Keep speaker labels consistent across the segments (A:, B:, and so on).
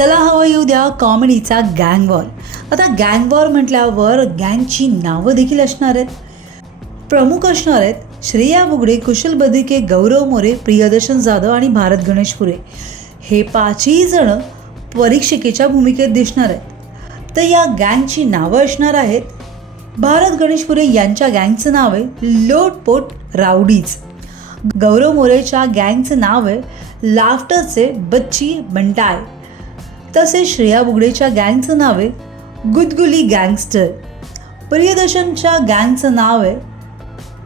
A: चला हवं येऊ द्या कॉमेडीचा गँग वॉर आता गँग वॉर म्हटल्यावर गँगची नावं देखील असणार आहेत. प्रमुख असणार आहेत श्रेया बुगडे कुशल बदिके गौरव मोरे प्रियदर्शन जाधव आणि भारत गणेश पुरे हे पाचही जण परीक्षिकेच्या भूमिकेत दिसणार आहेत. तर या गँगची नावं असणार आहेत. भारत गणेशपुरे यांच्या गँगचं नाव आहे लोटपोट राऊडीज. गौरव मोरेच्या गँगचं नाव आहे लाफ्टरचे बच्ची बंटाय तसेच श्रेया बुगडेच्या गँगचं नाव आहे गुदगुली गँगस्टर. प्रियदर्शनच्या गँगचं नाव आहे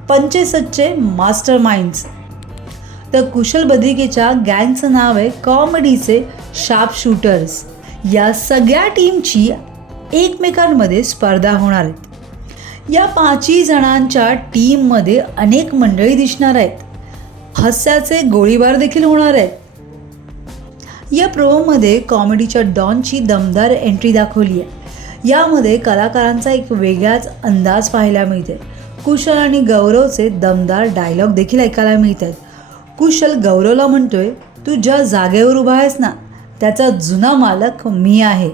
A: पंचे सच्चे मास्टर माइंड्स तर कुशल बदिकेच्या गँगचं नाव आहे कॉमेडीचे शार्प शूटर्स. या सगळ्या टीमची एकमेकांमध्ये स्पर्धा होणार आहेत. या पाचही जणांच्या टीममध्ये अनेक मंडळी दिसणार आहेत. हास्याचे गोळीबार देखील होणार आहेत. या प्रोमोमध्ये कॉमेडीच्या डॉनची दमदार एंट्री दाखवली आहे. यामध्ये कलाकारांचा एक वेगळाच अंदाज पाहायला मिळते कुशल आणि गौरवचे दमदार डायलॉग देखील ऐकायला मिळत आहेत कुशल गौरवला म्हणतोय तू ज्या जागेवर उभा आहेस ना त्याचा जुना मालक मी आहे.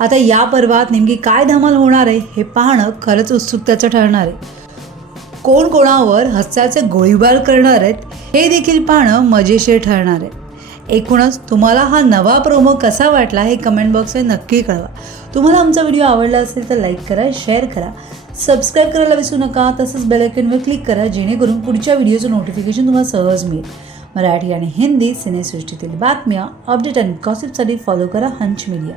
A: आता या पर्वात नेमकी काय धमाल होणार आहे हे पाहणं खरंच उत्सुकतेचं ठरणार आहे. कोण कोणावर हस्याचे गोळीबार करणार आहेत हे देखील पाहणं मजेशीर ठरणार आहे. एकूणच तुम्हाला हा नवा प्रोमो कसा वाटला हे कमेंट बॉक्समध्ये नक्की कळवा. तुम्हाला आमचा व्हिडिओ आवडला असेल तर लाईक करा शेअर करा. सबस्क्राईब करायला विसरू नका तसंच बेलायकनवर क्लिक करा जेणेकरून पुढच्या व्हिडिओचं नोटिफिकेशन तुम्हाला सहज मिळेल. मराठी आणि हिंदी सिनेसृष्टीतील बातम्या अपडेट आणि गॉसिपसाठी फॉलो करा हंच मीडिया